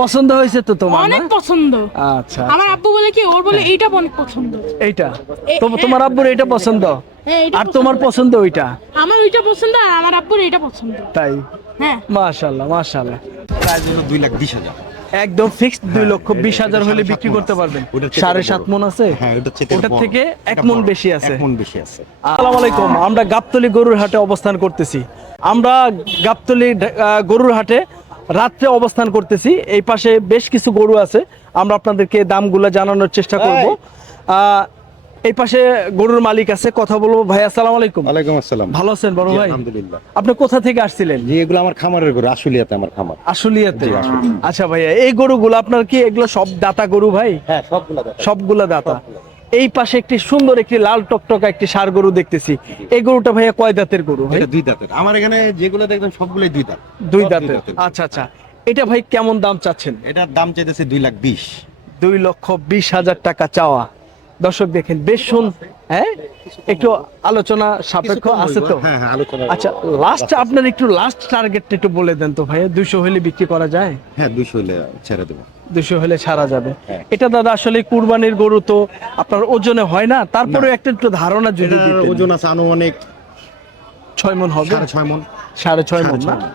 পছন্দ হয়েছে তো তোমার? অনেক না? পছন্দ। আচ্ছা আমার আব্বু বলে কি, ওর বলে এইটা অনেক পছন্দ। এইটা তোমার আব্বুর এইটা পছন্দ, হ্যাঁ, এইটা আর পছন্দ। তোমার পছন্দ ওইটা? আমার ওইটা পছন্দ আর আমার আব্বুর এইটা পছন্দ। তাই? হ্যাঁ। মাশাআল্লাহ মাশাআল্লাহ। প্রাইস হলো 2,20,000। একদম ফিক্সড 2,20,000 হলে বিক্রি করতে পারবেন। 7.5 মন আছে? হ্যাঁ, ওটার থেকে 1 মন বেশি আছে। 1 মন বেশি আছে। আসসালামু আলাইকুম। আমরা গাবতলী গরুর হাটে অবস্থান করতেছি। আমরা গাবতলী গরুর হাটে রাত্রে অবস্থান করতেছি। এই পাশে বেশ কিছু গরু আছে, আমরা আপনাদেরকে দামগুলো জানানোর চেষ্টা করব। এই পাশে গরুর মালিক আছে, কথা বলবো। ভাই আসসালামু আলাইকুম। ওয়ালাইকুম আসসালাম। ভালো আছেন বড় জি, ভাই? আলহামদুলিল্লাহ। আপনি কোথা থেকে আসছিলেন? জি, এগুলো আমার খামারের গরু, আশুলিয়াতে আমার খামার। আশুলিয়াতে? জি, আশুলিয়া। আচ্ছা ভাইয়া, এই গরুগুলো আপনার কি এগুলো সব দাতা গরু ভাই? হ্যাঁ, সবগুলা দাদা। সবগুলা দাতা। এই পাশে একটি সুন্দর একটি লাল টকটকা একটি ষাঁড় গরু দেখতেছি। এই গরুটা ভাইয়া কয় দাঁতের গরু ভাই? এটা 2 দাঁতের। আমার এখানে যেগুলো দেখবেন সবগুলোই 2 দাঁত। 2 সব দাঁতের। আচ্ছা আচ্ছা। এটা ভাই কেমন দাম চাচ্ছেন? এটার দাম চাইতেছে 2,20,000। 2,20,000 টাকা চাওয়া। দর্শক দেখেন বেশ হ্যাঁ, একটু আলোচনা সাপেক্ষ আছে তো? হ্যাঁ হ্যাঁ, আলোচনা। আচ্ছা, লাস্ট আপনার একটু লাস্ট টার্গেটটা একটু বলে দেন তো ভাইয়া। 200 হলে বিক্রি করা যায়? হ্যাঁ, 200 হলে ছেড়ে দেবো। 200 হলে ছাড়া যাবে। হ্যাঁ। এটা দাদা আসলে কুরবানির গরু তো আপনার ওজনে হয় না, তারপরে একটা একটু ধারণা যদি এটার দিতেন। ওজন আছে আনুমানিক 6 মন হবে? 6.5 মন। 6.5 মন না? 6.5 মন।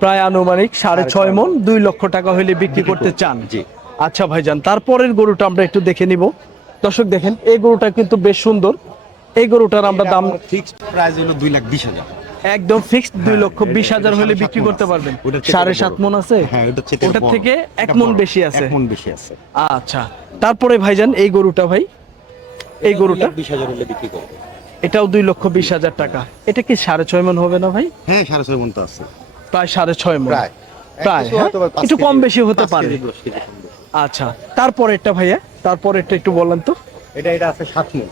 প্রায় আনুমানিক 6.5 মন। 2 লক্ষ টাকা হলে বিক্রি করতে চান? জি। আচ্ছা ভাইজান, তারপরের গরুটা আমরা একটু দেখে নিব। দর্শক দেখেন এই গরুটা কিন্তু বেশ সুন্দর। এই গরুটার আমরা দাম ফিক্সড প্রাইস হলো 2,20,000। একদম ফিক্সড 2,20,000 হলে বিক্রি করতে পারবেন। 7.5 মন আছে? হ্যাঁ, ওটার থেকে 1 মন বেশি আছে। 1 মন বেশি আছে। আচ্ছা, তারপরে ভাইজান এই গরুটা ভাই, এই গরুটা 2,20,000 হলে বিক্রি করবে। এটাও 2,20,000 টাকা। এটা কি 6.5 মন হবে না ভাই? হ্যাঁ, 6.5 মন তো আছে। প্রায় 6.5 মন। প্রায় প্রায়, হ্যাঁ? একটু কম বেশি হতে পারে। আচ্ছা, তারপরেরটা ভাইয়া, তারপরেরটা একটু বলেন তো। এটা আছে 7 মন।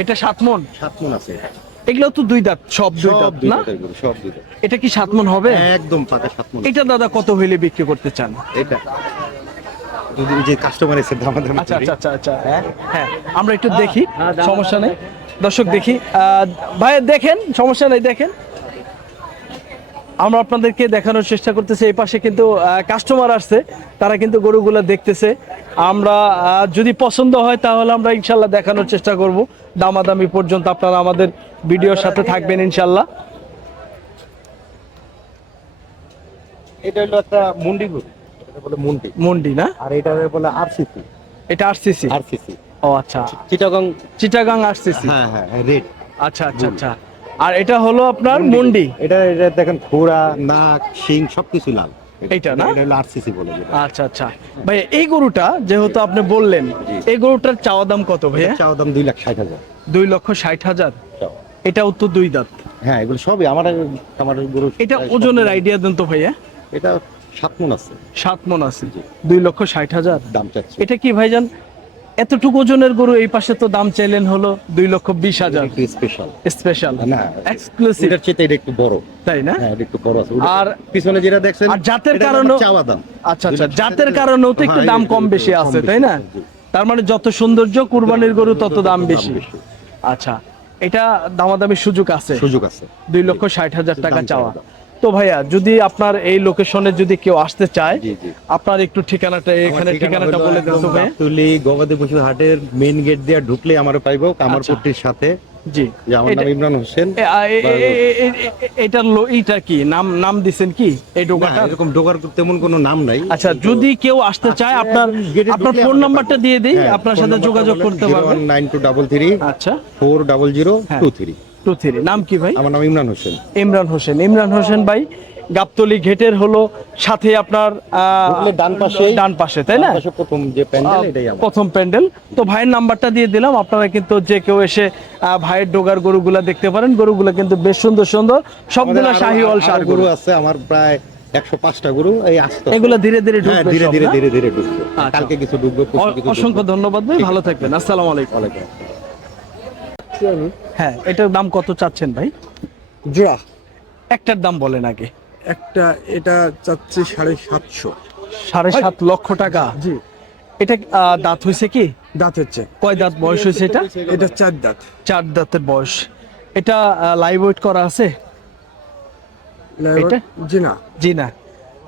এটা 7 মন? 7 মন আছে এটা। এগুলো তো 2 দাঁত, সব 2 সব দাঁত 2 না? দাঁতের গরু, সব 2 দাঁত। এটা কি 7 মন হবে? একদম পাকা 7 মন। এটা দাদা কত হইলে বিক্রি করতে চান? এটা যদি যে কাস্টমার এসে দামাদামি আচ্ছা করি। আচ্ছা আচ্ছা আচ্ছা, হ্যাঁ আমরা একটু দেখি, সমস্যা নেই। দর্শক দেখি, ভাই দেখেন, সমস্যা নেই, দেখেন। আমরা আপনাদেরকে দেখানোর চেষ্টা করতেছি। এই পাশে কিন্তু কাস্টমার আসছে, তারা কিন্তু গরুগুলো দেখতেছে। আমরা যদি পছন্দ হয় তাহলে আমরা ইনশাল্লাহ দেখানোর চেষ্টা করব। দামাদামি পর্যন্ত আপনারা আমাদের ভিডিওর সাথে থাকবেন ইনশাল্লাহ। এটা হলো একটা মুন্ডি গরু। এটা বলে মুন্ডি। মন্ডি না? আর এটা বলে আরসিসি। এটা আরসিসি? আরসিসি। ও আচ্ছা, চিটাগং। চিটাগাং আরসিসি। হ্যাঁ হ্যাঁ, রেড। আচ্ছা আচ্ছা আচ্ছা। আর এটা হলো আপনার মন্ডি। এটা দেখেন ঘোড়া, নাক, শিং সবকিছু লাল। এইটা না? এটা হলো আরসিসি বলে যেটা। আচ্ছা আচ্ছা ভাই, এই গরুটা যেহেতু আপনি বললেন, এই গরুটার চাওয়া দাম কত ভাইয়া? চাও দাম 2,60,000। 2,60,000। এটাও তো 2 দাঁত। হ্যাঁ, এগুলো সবই আমার গরু। এটা ওজনের আইডিয়া দেন তো ভাইয়া। এটা 7 মন আছে। 7 মন আছে। 2,60,000 দাম চাচ্ছি। এটা কি ভাইজান এতটুকু ওজনের গরু? এই পাশে তো দাম চাইলেন হলো 2,20,000। একটু স্পেশাল। স্পেশাল না, এক্সক্লুসিভ, এটার চেয়ে এটা একটু বড়। তাই না? হ্যাঁ, এটা একটু বড় আছে। আর পিছনে যেটা দেখছেন, আর জাতের এটা কারণে আমার চাওয়া দাম। আচ্ছা আচ্ছা, জাতের কারণেও তো একটু হ্যাঁ, দাম কম একটু বেশি কম আছে, বেশি তাই না? আছে, জি। তার মানে যত সৌন্দর্য কুরবানির গরু তত দাম দাম বেশি। বেশি। আচ্ছা, এটা দামাদামির সুযোগ আছে? সুযোগ আছে। 2,60,000 টাকা দাম চাওয়া। চাওয়া। তো ভাইয়া, যদি আপনার এই লোকেশনে যদি কেউ আসতে চায়, জি, জি। আপনার একটু ঠিকানাটা, এখানে ঠিকানাটা বলে দেন তো ভাইয়া। গাবতলী গবাদি পশু হাটের মেইন গেট দিয়ে ঢুকলে আমার পাইবো, কামারপট্টির সাথে। জি, যে আমার নাম ইমরান হোসেন। এটার এইটা কি নাম নাম দিবেন কি এই না, ডোকাটা? এরকম ডোকার তেমন কোনো নাম নাই। আচ্ছা, যদি কেউ আসতে চায়, আপনার গেটে আপনার ঢুকলে ফোন আমাকে নাম্বারটা পাবেন। দিয়ে দিই, হ্যাঁ, আপনার ফোন সাথে নাম্বারটা যোগাযোগ বলেন, করতে পারবেন। 01923 আচ্ছা, 40023। 23। নাম কি ভাই? আমার নাম ইমরান হোসেন। ইমরান হোসেন। ইমরান হোসেন ভাই গাবতলী ঘেটের হলো সাথে আপনার ঢুকলে ডান পাশে, তাই না? ডান পাশে প্রথম যে প্যান্ডেল, এটাই আমার। প্রথম প্যান্ডেল। তো ভাইয়ের নাম্বারটা দিয়ে দিলাম, আপনারা কিন্তু যে কেউ এসে ভাইয়ের ডোগার গরুগুলা দেখতে পারেন। গরুগুলা কিন্তু বেশ সুন্দর সুন্দর, সবগুলা আমাদের শাহিওয়াল আরো ষাঁড় গরু গরু। আছে আমার প্রায় 105টা গরু। এই আসতে এগুলা ধীরে ধীরে হ্যাঁ, ঢুকবে ধীরে সব, ধীরে না? ধীরে ধীরে ঢুকবে। আচ্ছা। কালকে কিছু ঢুকবে, পরশু কিছু অসংখ্য ঢুকবে। ধন্যবাদ ভাই, ভালো থাকবেন। আসসালামু আলাইকুম। ওয়ালাইকুম আসসালাম। হ্যাঁ, এটার দাম কত চাচ্ছেন ভাই? জোড়া একটার দাম বলেন আগে। একটা, এটা চাচ্ছি 750। 7.5 লক্ষ টাকা? জি। এটা দাঁত হয়েছে কি? দাঁত হচ্ছে, কয় দাঁত বয়স হয়েছে এটা? এটা 4 দাঁত। 4 দাঁতের বয়স। এটা লাইভ ওয়েট করা আছে? এটা? জি না। জি না।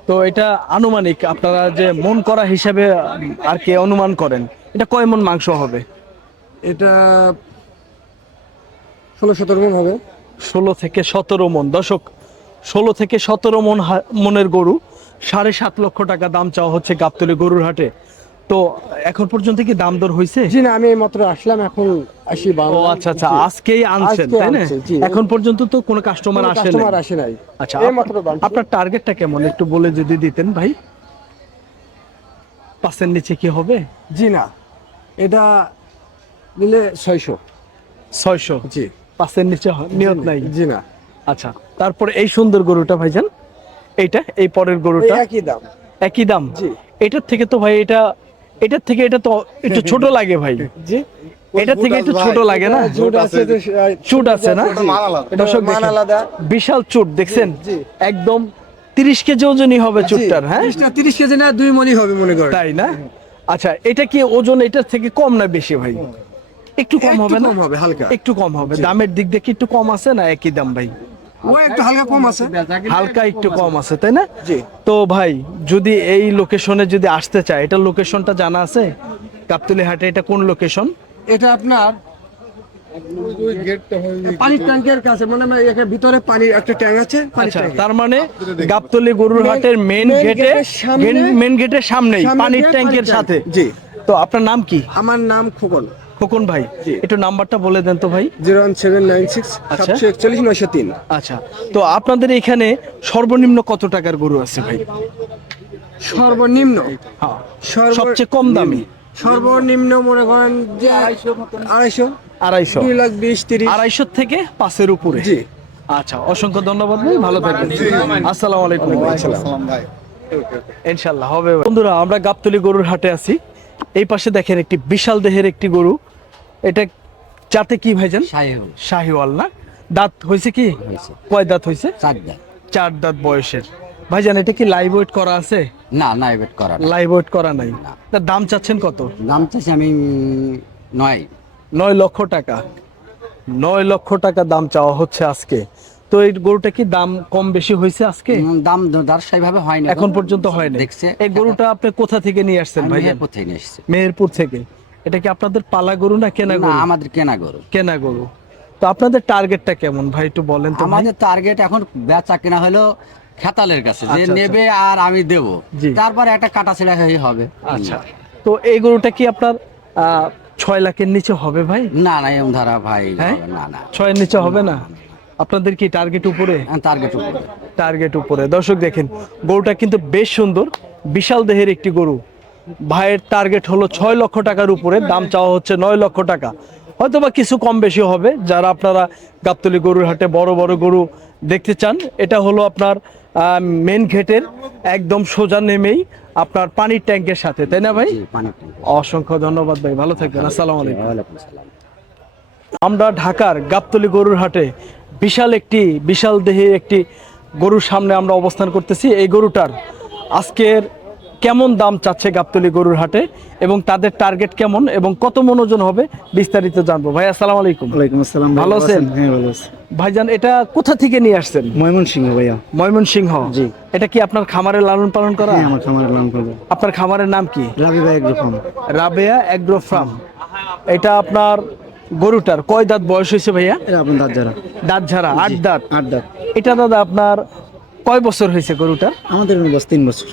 তো তো এটা আনুমানিক আপনারা যে মন করা হিসাবে আর কি অনুমান করেন, এটা কয় মন মাংস হবে? এটা 16-17 মন হবে। 16 থেকে 17 মন। দর্শক, 16 থেকে 17 মন মনের গরু 7.5 লক্ষ টাকা দাম চাওয়া হচ্ছে গাবতলী গরুর হাটে। তো এখন পর্যন্ত কি দাম দর হয়েছে? জি না, আমি এই মাত্র আসলাম, এখন আসি ও বাংলা। আচ্ছা আচ্ছা, আজকেই আনছেন আজকে তাই না? আনছি, জি। এখন পর্যন্ত তো কোনো কাস্টমার আসে কাস্টমার না। আসে নাই। আচ্ছা, এই মাত্র বানছি। আপনার টার্গেটটা কেমন একটু বলে যদি দিতেন ভাই। 5-এর নিচে কি হবে? জি না, এটা নিলে 600। 600? জি। 5-এর নিচে নিয়ত নাই? জি না, আচ্ছা, তারপরে এই সুন্দর গরুটা ভাইজান, এইটা এই পরের এই গরুটা একই দাম। একই দাম? জি। এটার থেকে তো ভাই এটার থেকে এটা তো একটু ছোট লাগে ভাই। জি, এটার থেকে একটু ছোট লাগে না? চুট আছে তো, চুট আছে না? এটা দর্শক মান দেখেন, আলাদা। বিশাল চুট দেখছেন, জি। একদম 30 কেজি ওজনই হবে চুটটার। হ্যাঁ 30 কেজি না, 2 মণি হবে মনে করেন। তাই না? আচ্ছা, এটা কি ওজন এটার থেকে কম না বেশি ভাই? একটু কম একটু হবে না? কম হবে, হালকা। একটু কম হবে। দামের দিক দিয়ে কি একটু কম আছে না একই দাম ভাই? ও একটু হালকা কম আছে। হালকা একটু কম আছে তাই না? জি। তো ভাই, যদি এই লোকেশনে যদি আসতে চায়, এটা লোকেশনটা জানা আছে? গাবতলী হাটে এটা কোন লোকেশন? এটা আপনার পানির ট্যাঙ্কের কাছে, মানে এখানে ভিতরে পানির একটা ট্যাঙ্ক আছে, পানির আচ্ছা, ট্যাঙ্ক। তার মানে গাবতলী গরুর হাটের মেন main গেটে, gate-এর সামনে- মেন গেটের সামনেই সামনে পানির দিয়ে ট্যাঙ্কের পানির সাথে। ট্যাঙ্ক। জি। তো আপনার নাম কি? আমার নাম খোকন। খোকন ভাই, জি। একটু নাম্বারটা বলে দেন তো ভাই। 01796 আচ্ছা। 741 903। আচ্ছা, তো আপনাদের এখানে সর্বনিম্ন কত টাকার গরু আছে ভাই? সর্বনিম্ন হ্যাঁ, সর্ব- সবচেয়ে কম দামি সর্বনিম্ন মনে করেন যে 250 250, 220 30। 250 থেকে 5-এর উপরে। জি। আচ্ছা, অসংখ্য ধন্যবাদ ভাই, ভালো থাকবেন। আসসালামু আলাইকুম। ইনশাআল্লাহ হবে। বন্ধুরা, আমরা গাবতলী গরুর হাটে আছি। এই পাশে দেখেন একটি বিশাল দেহের একটি গরু। এটা জাতে কি ভাইজান? শাহিওয়াল না? দাঁত হয়েছে কি? কয় দাঁত হয়েছে? 4 দাঁত। 4 দাঁত বয়সের। ভাইজান, এটা কি লাইভ ওয়েট করা আছে? না, নাই বেট করা না। লাইভ ওয়েট করা নাই। তার দাম চাচ্ছেন কত? দাম চাইছি আমি 9। 9 লক্ষ টাকা। 9 লক্ষ টাকা দাম চাওয়া হচ্ছে আজকে। তো এই গরুটা কি দাম কম বেশি হয়েছে আজকে? দাম দর সেইভাবে হয় না এখন পর্যন্ত হয় না। দেখছে। এই গরুটা আপনি কোথা থেকে নিয়ে আসছেন আমি ভাইজান? মেহেরপুর থেকে নিয়ে এসেছি। মেহেরপুর থেকে। এটা কি আপনাদের পালা গরু না কেনা না, গরু? আমাদের কেনা গরু। কেনা গরু। তো আপনাদের টার্গেটটা কেমন ভাই, একটু বলেন তো ভাই। আমাদের টার্গেট এখন বেচা কেনা হলো খেতালের কাছে, যে আচ্ছা, নেবে আর আমি দেব, জি। তারপরে একটা কাটা ছেঁড়া হয়ে হবে। আচ্ছা, তো এই গরুটা কি আপনার 6 লাখের নিচে হবে ভাই? না না, এরকম ধারা ভাই হ্যাঁ? হবে না। না 6-এর নিচে হবে না? আপনাদের কি টার্গেট উপরে? টার্গেট উপরে। টার্গেট উপরে। দর্শক দেখেন, গরুটা কিন্তু বেশ সুন্দর, বিশাল দেহের একটি গরু। ভাইয়ের টার্গেট হলো 6 লক্ষ টাকার উপরে, দাম চাওয়া হচ্ছে 9 লক্ষ টাকা। হয়তোবা কিছু কম বেশি হবে। যারা আপনারা গাবতলী গরুর হাটে বড় বড় গরু দেখতে চান, এটা হলো আপনার মেন গেটের একদম সোজা নেমেই আপনার পানির ট্যাঙ্কের সাথে, তাই না ভাই? জি, পানির ট্যাঙ্ক। অসংখ্য ধন্যবাদ ভাই, ভালো থাকবেন। আসসালামু আলাইকুম। ওয়ালাইকুম সালাম। আমরা ঢাকার গাবতলী গরুর হাটে বিশাল দেহে একটি গরুর সামনে আমরা অবস্থান করতেছি। এই গরুটার আজকের কেমন দাম চাচ্ছে গাবতলী গরুর হাটে এবং তাদের টার্গেট কেমন এবং কত মন ওজন হবে বিস্তারিত জানবো। ভাই আসসালামু আলাইকুম। ওয়ালাইকুম আসসালাম। ভালো আছেন? হ্যাঁ, ভালো আছি। ভাইজান, এটা কোথা থেকে নিয়ে আসছেন? ময়মনসিংহ ভাইয়া। ময়মনসিংহ। জি। এটা কি আপনার খামারে লালন পালন করা? হ্যাঁ, আমার খামারের নাম করবো আপনার খামারের নাম কি? রাবি ভাই একরকম। Rabeya agro farm. এটা আপনার গরুটার কয় দাঁত বয়স হয়েছে ভাইয়া? এটা আপনার দাঁত যারা দাঁত ঝাড়া 8 দাঁত। 8 দাঁত। এটা দাদা আপনার কয় বছর হয়েছে গরুটা? আমাদের বয়স 3 বছর।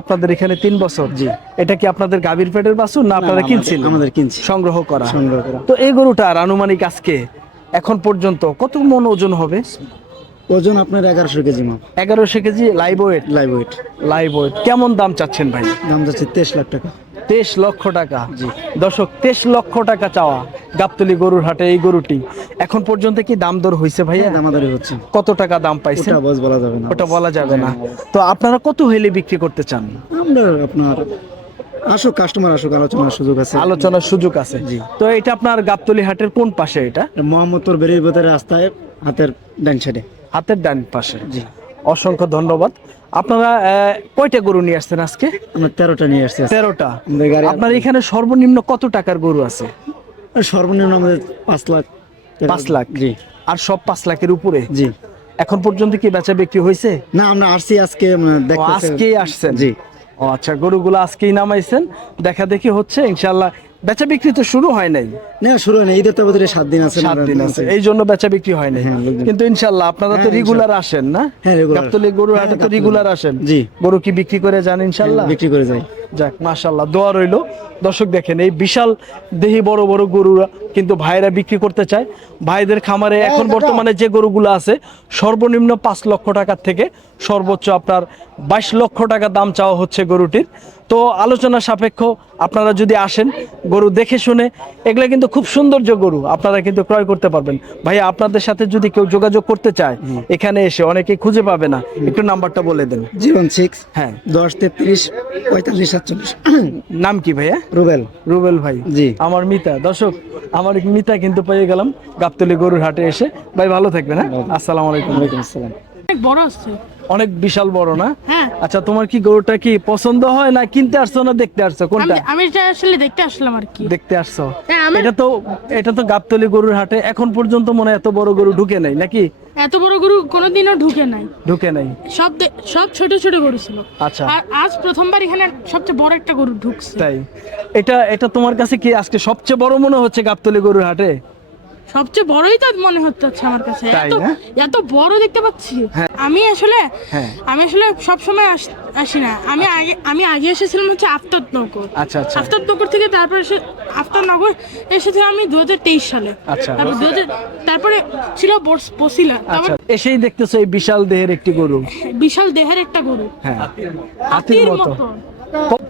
আপনাদের এখানে 3 বছর। জি। এটা কি আপনাদের গাভীর পেটের বাছুর না আপনারা কিনছেন? আমাদের কিনছি। সংগ্রহ করা। সংগ্রহ করা। তো এই গরুটার আনুমানিক আজকে এখন পর্যন্ত কত মন ওজন হবে? ওজন আপনার 1100 কেজি মাপ। 1100 KG live weight. Live weight. Live weight. কেমন দাম চাচ্ছেন ভাই? দাম যাচ্ছে 23 লাখ টাকা। 23 লক্ষ টাকা। দর্শক, 23 লক্ষ টাকা চাওয়া গাবতলী গরুর হাটে এই গরুটি। এখন পর্যন্ত কি দাম দর হয়েছে ভাইয়া? আমাদেরই হচ্ছে। কত টাকা দাম পাইছেন? ওটা বস বলা যাবে না। ওটা বলা যাবে না। তো আপনারা কত হইলে বিক্রি করতে চান? আমরা আপনার আসুক, কাস্টমার আসুক, আলোচনার সুযোগ আছে। আলোচনার সুযোগ আছে। জি। তো এটা আপনার গাবতলী হাটের কোন পাশে? এটা মোহাম্মদপুর বেরির ভেতরে রাস্তায় হাতের ডান সাইডে। হাতের ডান পাশে। জি। অসংখ্য ধন্যবাদ। আপনারা কয়টা গরু নিয়ে আসছেন আজকে? আমরা 13টা নিয়ে আসছি আজকে। 13টা। আমাদের গাড়ি আপনার এখানে সর্বনিম্ন কত টাকার গরু আছে? সর্বনিম্ন আমাদের 5 লাখ। 5 লাখ। জি। আর সব 5 লাখের উপরে? জি। এখন পর্যন্ত কি বেচা বিক্রি হয়েছে? না আমরা আসছি আজকে ও, আজকেই আসছেন? জি। ও আচ্ছা, গরুগুলো আজকেই নামাইছেন, দেখা দেখি হচ্ছে ইনশাআল্লাহ। বেচা বিক্রি তো শুরু হয় নাই, না শুরু হয় না, ঈদের তো বোধহয় 7 দিন আছে। 7 দিন আছে, এই জন্য বেচা বিক্রি হয় নাই। হ্যাঁ, লোকজন- কিন্তু ইনশাআল্লাহ আপনারা তো হ্যাঁ, রেগুলার আসেন না? হ্যাঁ, regular। গাবতলী গরুর হাটে তো গাবতলী। রেগুলার আসেন। জি। গরু কি বিক্রি করে যান ইনশাআল্লাহ? বিক্রি করে যাই। যাক, মাশাআল্লাহ, দোয়া রইলো। দর্শক দেখেন, এই বিশাল দেহি বড় বড় গরুরা কিন্তু ভাইরা বিক্রি করতে চায়। ভাইদের খামারে এখন বর্তমানে যে গরুগুলো আছে সর্বনিম্ন 5 লক্ষ টাকার থেকে সর্বোচ্চ আপনার 22 লক্ষ টাকা দাম চাওয়া হচ্ছে গরুটির। তো আলোচনা সাপেক্ষ আপনারা যদি আসেন, গরু দেখে শুনে, এগুলা কিন্তু খুব সৌন্দর্য গরু, আপনারা কিন্তু ক্রয় করতে পারবেন। ভাইয়া, আপনাদের সাথে যদি কেউ যোগাযোগ করতে চায় এখানে এসে, অনেকেই খুঁজে পাবে না, একটু নাম্বারটা বলে দেন। 06 হ্যাঁ। 10 33 45 47। নাম কি ভাইয়া? রুবেল। রুবেল ভাই। জি। আমার মিতা। দর্শক, আমার মিতা কিন্তু পেয়ে গেলাম গাবতলী গরুর হাটে এসে। ভাই ভালো থাকবেন, হ্যাঁ? আসসালামু আলাইকুম। ওয়ালাইকুম আসসালাম। অনেক বড় আছে। অনেক বিশাল বড় না? হ্যাঁ। আচ্ছা, তোমার কি গরুটা কি পছন্দ হয়, না কিনতে আসছো, না দেখতে আসছো, কোনটা? আমি এটা আসলে দেখতে আসলাম আর কি। দেখতে আসছো? হ্যাঁ, আমি- এটা তো গাবতলী গরুর হাটে এখন পর্যন্ত মনে হয় এত বড় গরু ঢুকে নাই নাকি? এত বড় গরু কোনোদিনও ঢুকে নাই। ঢুকে নাই। সব ছোট ছোট গরু ছিল। আচ্ছা। আর আজ প্রথমবার এখানে সবচেয়ে বড় একটা গরু ঢুকছে। তাই? এটা তোমার কাছে কি আজকে সবচেয়ে বড় মনে হচ্ছে গাবতলী গরুর হাটে? সবচেয়ে বড়ই তো মনে হচ্ছে আমার কাছে। তাই এত না? এত বড় দেখতে পাচ্ছি। হ্যাঁ। আমি আসলে হ্যাঁ। সব সময় আসি না। আমি আগে এসেছিলাম হচ্ছে আফতাবনগর। আচ্ছা, আচ্ছা। আফতাবনগর থেকে তারপরে আফতাবনগর এসেছে আমি 2023 সালে। আচ্ছা। তারপরে ছিল বসিলা। আচ্ছা, এসেই দেখতেছো এই বিশাল দেহের একটি গরু। বিশাল দেহের একটা গরু। হ্যাঁ, হাতির হাতির মতো। মতো।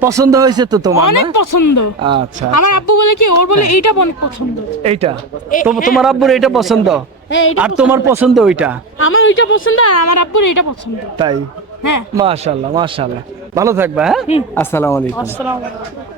পছন্দ হয়েছে তো তোমার, না? অনেক পছন্দ। আচ্ছা। আমার আব্বু বলে কি, ওর বলে এইটা অনেক পছন্দ। এইটা তোমার আব্বুর এইটা পছন্দ, হ্যাঁ, এইটা আর তোমার পছন্দ ওইটা? আমার ওইটা পছন্দ আর আমার আব্বুর এইটা পছন্দ। তাই? হ্যাঁ। মাশাআল্লাহ, মাশাআল্লাহ। ভালো থাকবা, হ্যাঁ? আসসালামু আলাইকুম। আসসালামু আলাইকুম।